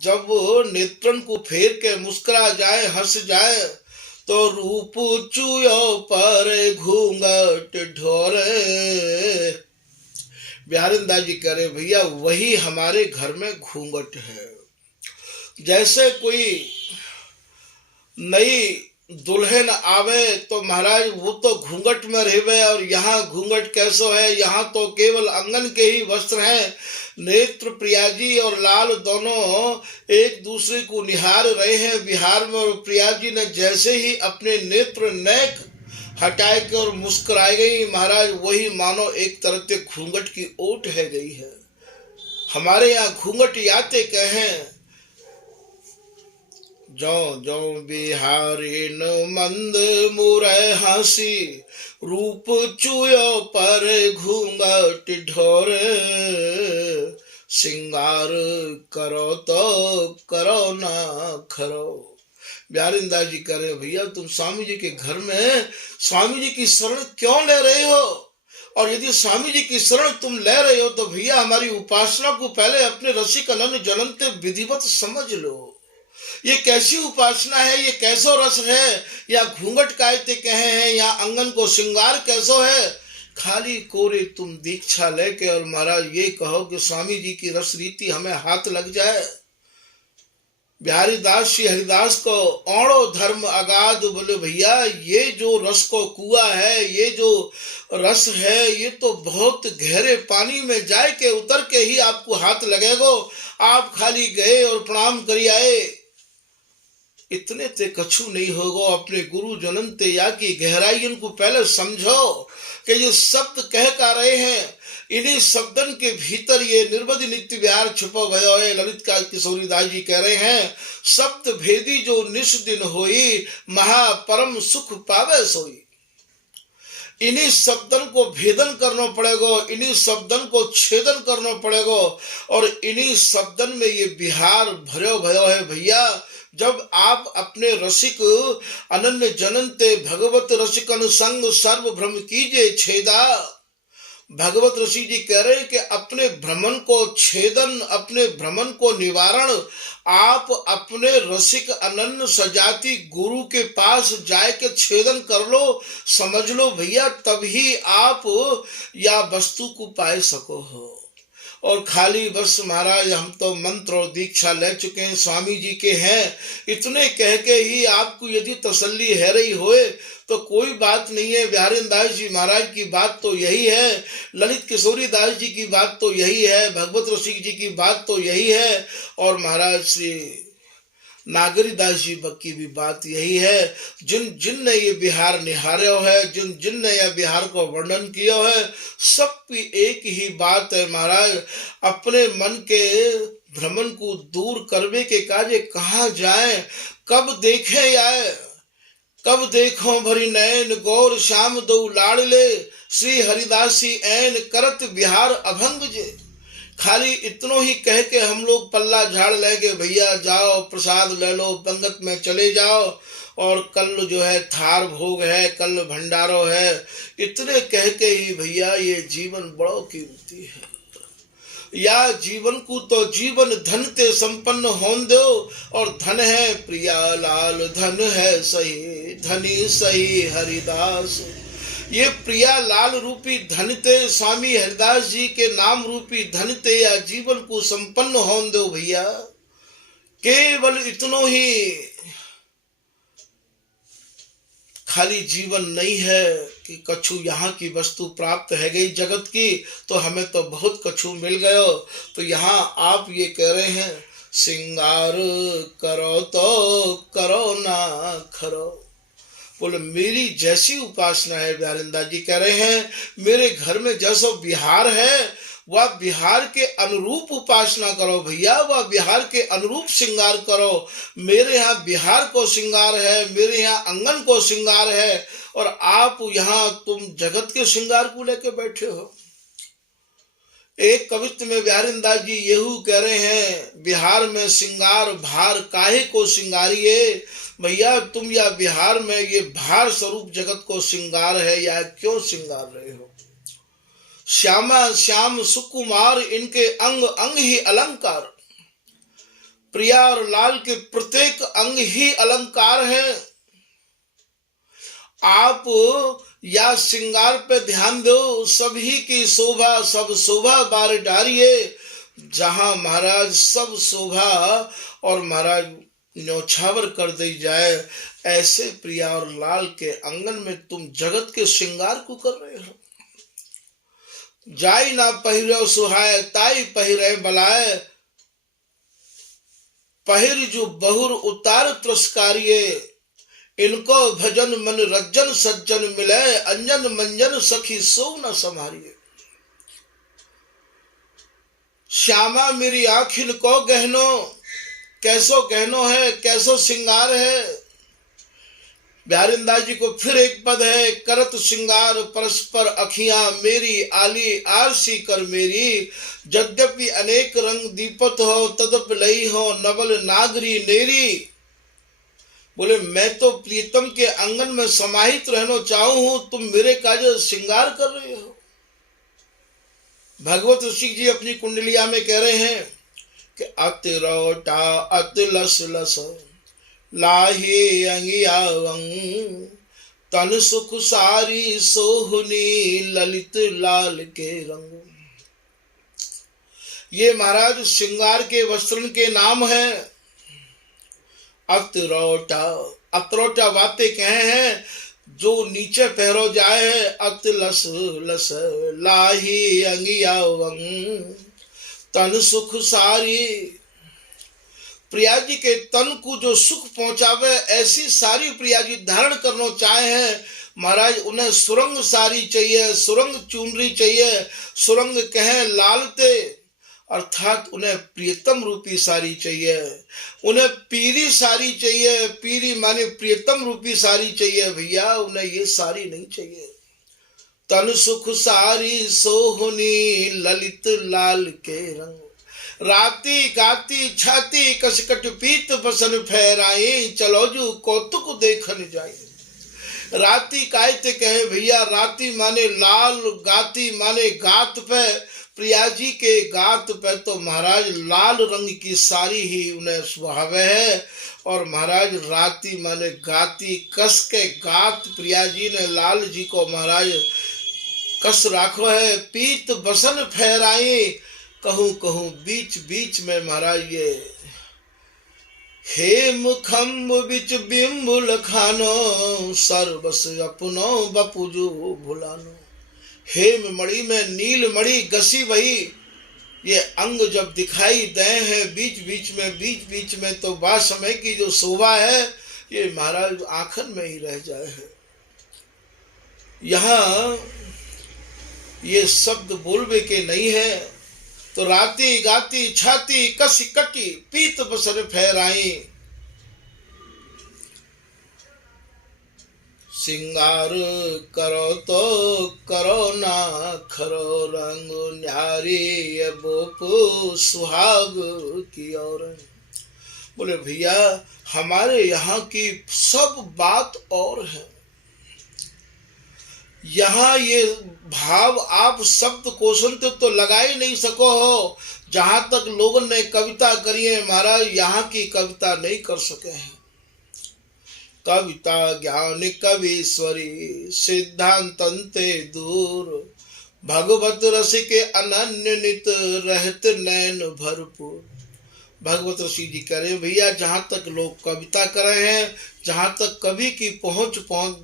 जब नेत्रन को फेर के मुस्कुरा जाए हंस जाए तो रूप चूयो पर घूंघट ढोरे। बिहारी दास जी कह रहे भैया वही हमारे घर में घूंघट है। जैसे कोई नई दुल्हन आवे तो महाराज वो तो घूंघट में रहे, और यहाँ घूंघट कैसो है, यहाँ तो केवल अंगन के ही वस्त्र हैं। नेत्र प्रिया जी और लाल दोनों एक दूसरे को निहार रहे हैं बिहार में। और प्रिया जी ने जैसे ही अपने नेत्र नैक हटाए के और मुस्कुराई गई महाराज, वही मानो एक तरह से घूंघट की ओट है गई है। हमारे यहाँ घूंघट याते कहें, जो जो बिहारी न मंद मुरे हंसी, रूप चूयो पर घूंघट ढोरे, सिंगार करो तो करो ना खरो। बिहारी दास जी कह रहे भैया तुम स्वामी जी के घर में स्वामी जी की शरण क्यों ले रहे हो? और यदि स्वामी जी की शरण तुम ले रहे हो तो भैया हमारी उपासना को पहले अपने रसिक अनन्य जननते विधिवत समझ लो। ये कैसी उपासना है, ये कैसो रस है, या घूंघट कायते कहे हैं, या अंगन को श्रृंगार कैसो है। खाली कोरे तुम दीक्षा लेके और महाराज ये कहो कि स्वामी जी की रस रीति हमें हाथ लग जाए। बिहारी दास श्री हरिदास को औड़ो धर्म अगाध, बोले भैया ये जो रस को कुआ है, ये जो रस है, ये तो बहुत गहरे पानी में जाए के उतर के ही आपको हाथ लगेगो। आप खाली गए और प्रणाम करी आए, इतने ते कछु नहीं होगा। अपने गुरु जनन ते या की गहराई उनको पहले समझो कि जो शब्द कह का रहे हैं, इन्हीं शब्दन के भीतर ये निर्वधि नित्य विहार छुपा गया है। ललित का किशोरी दास जी कह रहे हैं, शब्द भेदी जो निश दिन होई, महापरम सुख पावे सोई। इन्हीं शब्दन को भेदन करना पड़ेगा, इन्हीं शब्दन को छेदन करना पड़ेगा, और इन्हीं शब्दन में ये बिहार भरो भयो है भैया। जब आप अपने रसिक अनन्य जननते भगवत रसिक अनुसंग सर्व भ्रम कीजिए छेदा। भगवत ऋषि जी कह रहे हैं कि अपने भ्रमण को छेदन, अपने भ्रमण को निवारण आप अपने रसिक अनन्य सजाति गुरु के पास जाए के छेदन कर लो, समझ लो भैया, तभी आप या वस्तु को पाए सको हो। और खाली बस महाराज हम तो मंत्र और दीक्षा ले चुके हैं, स्वामी जी के हैं, इतने कह के ही आपको यदि तसल्ली है रही होए तो कोई बात नहीं है। बिहारी दास जी महाराज की बात तो यही है, ललित किशोरी दास जी की बात तो यही है, भगवत रसिक जी की बात तो यही है, और महाराज श्री नागरी दास जी की भी बात यही है। जिन जिन ने ये बिहार निहारे है, जिन जिन ने यह बिहार को वर्णन किया है, सबकी एक ही बात है महाराज, अपने मन के भ्रमण को दूर करने के काजे कहाँ जाए, कब देखे आए। कब देखो भरी नैन गौर श्याम दो लाडले, श्री हरिदासी ऐन करत बिहार अभंग जे। खाली इतनो ही कह के हम लोग पल्ला झाड़ लेंगे, भैया जाओ प्रसाद ले लो, पंगत में चले जाओ, और कल जो है थार भोग है, कल भंडारो है, इतने कह के ही भैया ये जीवन बड़ो कीमती है। या जीवन को तो जीवन धन ते संपन्न होन दो, और धन है प्रिया लाल, धन है सही धनी सही हरिदास। ये प्रिया लाल रूपी धन ते स्वामी हरिदास जी के नाम रूपी धन ते या जीवन को संपन्न होन दो भैया। केवल इतनो ही, खाली जीवन नहीं है कि कछु यहाँ की वस्तु प्राप्त है गई जगत की, तो हमें तो बहुत कछु मिल गयो। तो यहाँ आप ये कह रहे हैं सिंगार करो तो करो ना खरो। बोले मेरी जैसी उपासना है, बिहारिंदास जी कह रहे हैं मेरे घर में जैसा बिहार है वह बिहार के अनुरूप उपासना करो भैया, वह बिहार के अनुरूप श्रृंगार करो। मेरे यहाँ बिहार को श्रृंगार है, मेरे यहाँ आंगन को श्रृंगार है, और आप यहाँ तुम जगत के श्रृंगार को लेके बैठे हो। एक कवित्व में बिहारिंदास जी यहू कह रहे हैं बिहार में श्रृंगार भार काहे को श्रृंगारिये। भैया तुम या बिहार में ये भार स्वरूप जगत को श्रृंगार है, या क्यों श्रृंगार रहे हो। श्यामा श्याम सुकुमार इनके अंग अंग ही अलंकार, प्रिया और लाल के प्रत्येक अंग ही अलंकार है। आप या श्रृंगार पे ध्यान दो, सभी की शोभा सब शोभा बार डारिये। जहां महाराज सब शोभा और महाराज न्यौछावर कर दी जाए, ऐसे प्रिया और लाल के आंगन में तुम जगत के श्रृंगार को कर रहे हो। जाई ना पहिरो सुहाय ताई पहिरे बलाय, पहिर जो बहुर उतार त्रस्कारिये। इनको भजन मन रज्जन सज्जन मिले, अंजन मंजन सखी सो न संभारिये। श्यामा मेरी आँखिन को गहनो, कैसो गहनो है कैसो श्रृंगार है। बिहारिंदास जी को फिर एक पद है, करत श्रृंगार परस्पर अखियां मेरी, आली आरसी कर मेरी। यद्यपि अनेक रंग दीपत हो तदप लई हो, नवल नागरी नेरी। बोले मैं तो प्रीतम के आंगन में समाहित रहना चाहूं हूं, तुम मेरे काज श्रृंगार कर रहे हो। भगवत ऋषि जी अपनी कुंडलिया में कह रहे हैं कि अतिरोटा अतिलस लस लाही अंगियावंग, तन सुख सारी सोहनी ललित लाल के रंग। ये महाराज श्रृंगार के वस्त्रन के नाम है। अतरोटा, अतरोटा बातें कहे हैं जो नीचे पहरो जाए है। अत लस लस लाही अंगियावंग, तन सुख सारी। प्रिया जी के तन को जो सुख पहुंचावे ऐसी सारी प्रिया जी धारण करना चाहे हैं। महाराज उन्हें सुरंग सारी चाहिए, सुरंग चुनरी चाहिए। सुरंग कहें लालते, अर्थात उन्हें प्रियतम रूपी साड़ी चाहिए। उन्हें पीरी साड़ी चाहिए, पीरी माने प्रियतम रूपी साड़ी चाहिए भैया, उन्हें ये साड़ी नहीं चाहिए। तन सुख सारी सोहनी ललित लाल के रंग, राती गाती छाती कसकट पीत बसन फहराई, चलो जू कौतुक देखन जाए। राती कायते कहे भैया, राती माने लाल, गाती माने गात पे। प्रिया जी के गात पे तो महाराज लाल रंग की साड़ी ही उन्हें सुहावे है। और महाराज राती माने गाती, कस के गात प्रिया जी ने लाल जी को महाराज कस राखो है। पीत बसन फहराई, कहूँ कहूँ बीच बीच में महाराज ये हेम खम्ब बिच बिम्बुल खानो, सर्वस अपनो बपुजो भुलानो। हेम मणि में नील मणि गसी वही, ये अंग जब दिखाई दे हैं बीच बीच में तो बात समय की जो शोभा है ये महाराज आंखन में ही रह जाए है। यहाँ ये शब्द बोलवे के नहीं है। तो राती गाती छाती कसी कटी पीत बसर फहराई, सिंगार करो तो करो ना खरो रंग न्यारी ये बोप सुहाग की और। बोले भैया हमारे यहाँ की सब बात और है, यहाँ ये भाव आप शब्द कोशन तो लगा ही नहीं सको हो। जहां तक लोगों ने कविता करी है महाराज, यहाँ की कविता नहीं कर सके हैं। कविता ज्ञान कवीश्वरी सिद्धांतंते दूर, भगवत रस के अनन्य नित रहत नैन भरपूर। भगवत ऋषि जी कह रहे भैया जहाँ तक लोग कविता कर रहे हैं, जहाँ तक कवि की पहुँच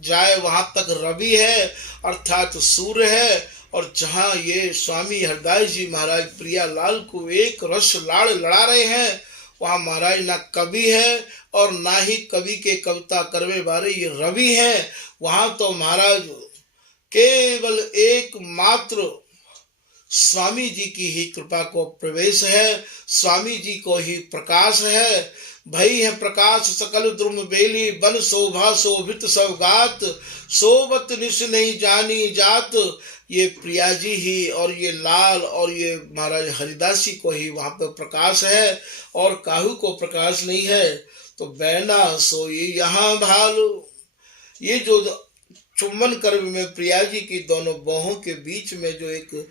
जाए वहाँ तक रवि है अर्थात सूर्य है। और जहाँ ये स्वामी हरदास जी महाराज प्रियालाल को एक रस लाड़ लड़ा रहे हैं, वहाँ महाराज ना कवि है और ना ही कवि के कविता करवे वाले ये रवि हैं। वहाँ तो महाराज केवल एकमात्र स्वामी जी की ही कृपा को प्रवेश है, स्वामी जी को ही प्रकाश है। भई है प्रकाश सकल द्रुम बेली, बन शोभा शोभित सब गात, सोबत निश नहीं जानी जात। ये प्रिया जी ही और ये लाल और ये महाराज हरिदासी को ही वहाँ पे प्रकाश है और काहू को प्रकाश नहीं है। तो बैना सोई यहाँ भालू, ये जो चुम्बन कर्म में प्रिया जी की दोनों बाहों के बीच में जो एक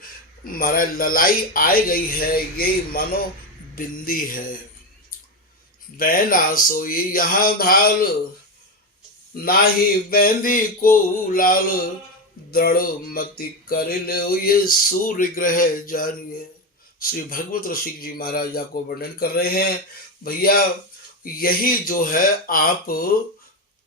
महाराज ललाई आई गई है, ये मानो बिंदी है। बैना सोई यहाँ भाल, नाही बैंदी को लाल, दृढ़ मति कर लो ये सूर्य ग्रह जानिए। श्री भगवत रसिक जी महाराज को वर्णन कर रहे हैं। भैया यही जो है आप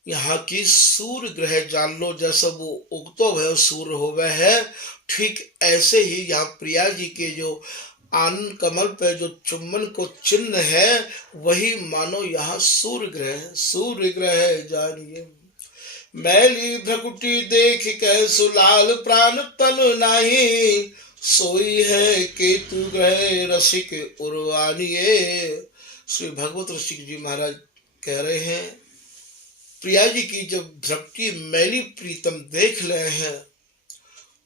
यहाँ की सूर्य ग्रह जान लो, जैसा वो उगतो है सूर्य हो वह है, ठीक ऐसे ही यहाँ प्रिया जी के जो आनंद कमल पे जो चुम्बन को चिन्ह है वही मानो यहाँ सूर्य ग्रह जानिए। मैली भ्रकुटी देख के सुलाल प्राण तन नाही, सोई है केतु ग्रह रसिक उर्वानिये। श्री भगवत रसिक जी महाराज कह रहे हैं प्रिया जी की जब भक्ति मैली प्रीतम देख रहे हैं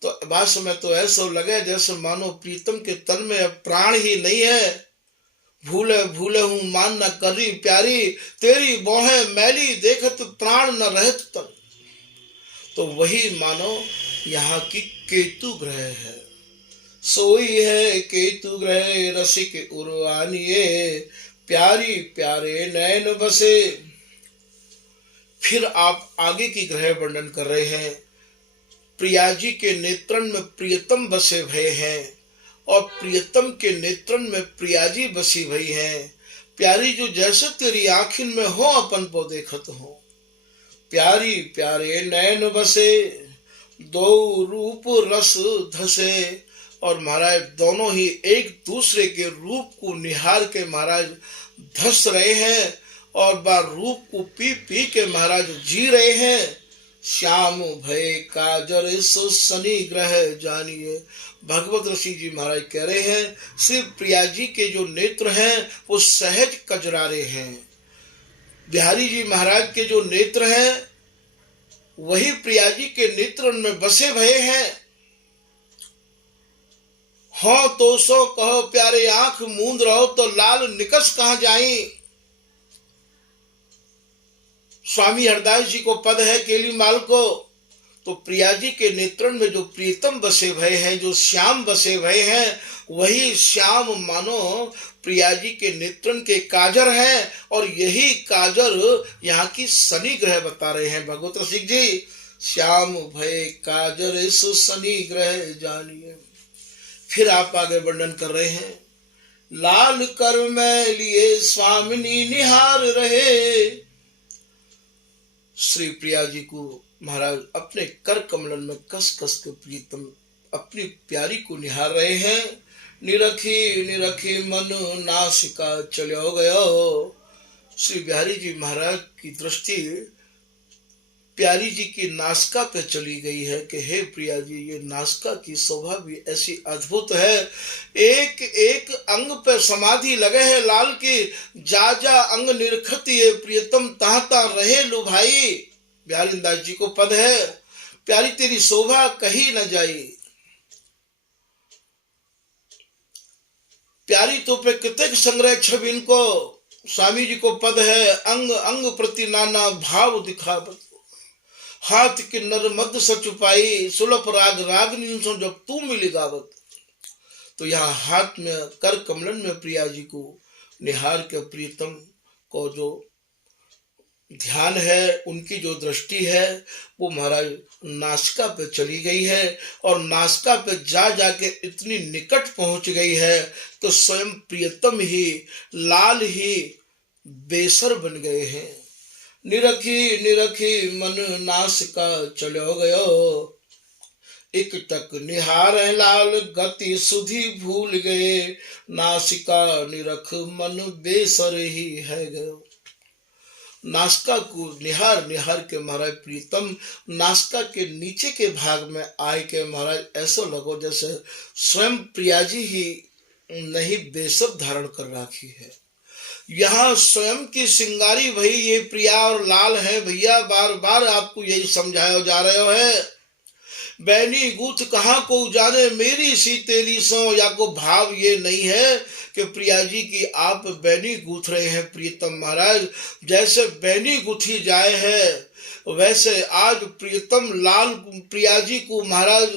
तो बात समय तो ऐसा लगे जैसे मानो प्रीतम के तन में अब प्राण ही नहीं है। भूले भूले हूँ मान न करी प्यारी, तेरी बोहे मैली देखत प्राण न रहत तन। तो वही मानो यहाँ की केतु ग्रह है, सोई है केतु ग्रह रसिक उर्वानिये, प्यारी प्यारे नैन बसे। फिर आप आगे की ग्रह वर्णन कर रहे हैं। प्रिया जी के नेत्रन में प्रियतम बसे भय हैं और प्रियतम के नेत्रन में प्रिया जी बसी भई हैं। प्यारी जो जैसे तेरी आँखिन में हो अपन को देखत हो, प्यारी प्यारे नैन बसे, दो रूप रस धसे। और महाराज दोनों ही एक दूसरे के रूप को निहार के महाराज धस रहे हैं और बार रूप को पी पी के महाराज जी रहे हैं। श्याम भय काजर सो शनि ग्रह जानिए। भगवत ऋषि जी महाराज कह रहे हैं श्री प्रिया जी के जो नेत्र हैं वो सहज कजरारे हैं। बिहारी जी महाराज के जो नेत्र हैं वही प्रिया जी के नेत्र में बसे भये हैं। हो तो सो कहो प्यारे आंख मूंद रहो तो लाल निकस कहाँ जाई। स्वामी हरदास जी को पद है केली माल को, तो प्रिया जी के नेत्रन में जो प्रीतम बसे भये हैं, जो श्याम बसे भये हैं, वही श्याम मानो प्रिया जी के नेत्रन के काजर हैं और यही काजर यहाँ की शनि ग्रह बता रहे हैं भगवत रसिक जी। श्याम भय काजर सो शनि ग्रह जानिए। फिर आप आगे वर्णन कर रहे हैं लाल कर में लिए स्वामिनी निहार रहे। श्री प्रिया जी को महाराज अपने कर कमलन में कस कस के प्रीतम अपनी प्यारी को निहार रहे हैं। निरखी निरखी मन नासिका चलो गयो। श्री बिहारी जी महाराज की दृष्टि प्यारी जी की नासिका पे चली गई है कि हे प्रिया जी ये नासिका की शोभा भी ऐसी अद्भुत है। एक एक अंग पे समाधि लगे है लाल की, जा जा अंग निरखत ये प्रियतम ताहता रहे लुभाई। बिहारी दास जी को पद है, प्यारी तेरी शोभा कही न जाई, प्यारी तो पे कितक संग्रह छबिन को। स्वामी जी को पद है, अंग अंग प्रति नाना भाव दिखावत, हाथ के नर मद सचुपाई, सुलभ राग रागनी सो जब तू मिली गावत। तो यहाँ हाथ में कर कमलन में प्रिया जी को निहार के प्रीतम को जो ध्यान है, उनकी जो दृष्टि है वो महाराज नासिका पे चली गई है, और नासिका पे जा जाके इतनी निकट पहुंच गई है तो स्वयं प्रियतम ही लाल ही बेसर बन गए हैं। निरखी निरखी मन नासिका चलो गयो, एक टक निहार लाल गति सुधी भूल गए, नासिका निरख मन बेसर ही है गयो। नासिका को निहार निहार के महाराज प्रीतम नासिका के नीचे के भाग में आए के महाराज ऐसा लगो जैसे स्वयं प्रिया जी ही नहीं बेसर धारण कर रखी है। यहाँ स्वयं की सिंगारी भई ये प्रिया और लाल है भैया, बार बार आपको यही समझाया जा रहे है। बैनी गूथ कहाँ को जाने मेरी सी तेरी सो, या को भाव ये नहीं है कि प्रिया जी की आप बैनी गूथ रहे हैं प्रीतम महाराज, जैसे बैनी गुथी जाए है वैसे आज प्रीतम लाल प्रिया जी को महाराज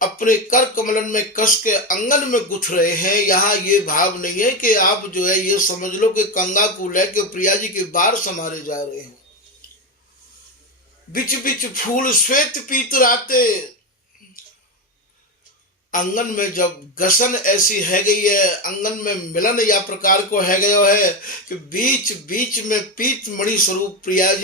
अपने कर कमलन में कस के अंगन में गुथ रहे हैं। यहाँ ये भाव नहीं है कि आप जो है ये समझ लो कि कंगा को लेके प्रिया जी के बार समारे जा रहे हैं। बिच बिच फूल श्वेत पीत राते, आंगन में जब गसन ऐसी है गई है, आंगन में मिलन या प्रकार को है गयो है कि बीच बीच में पीत मणि स्वरूप प्रिया जी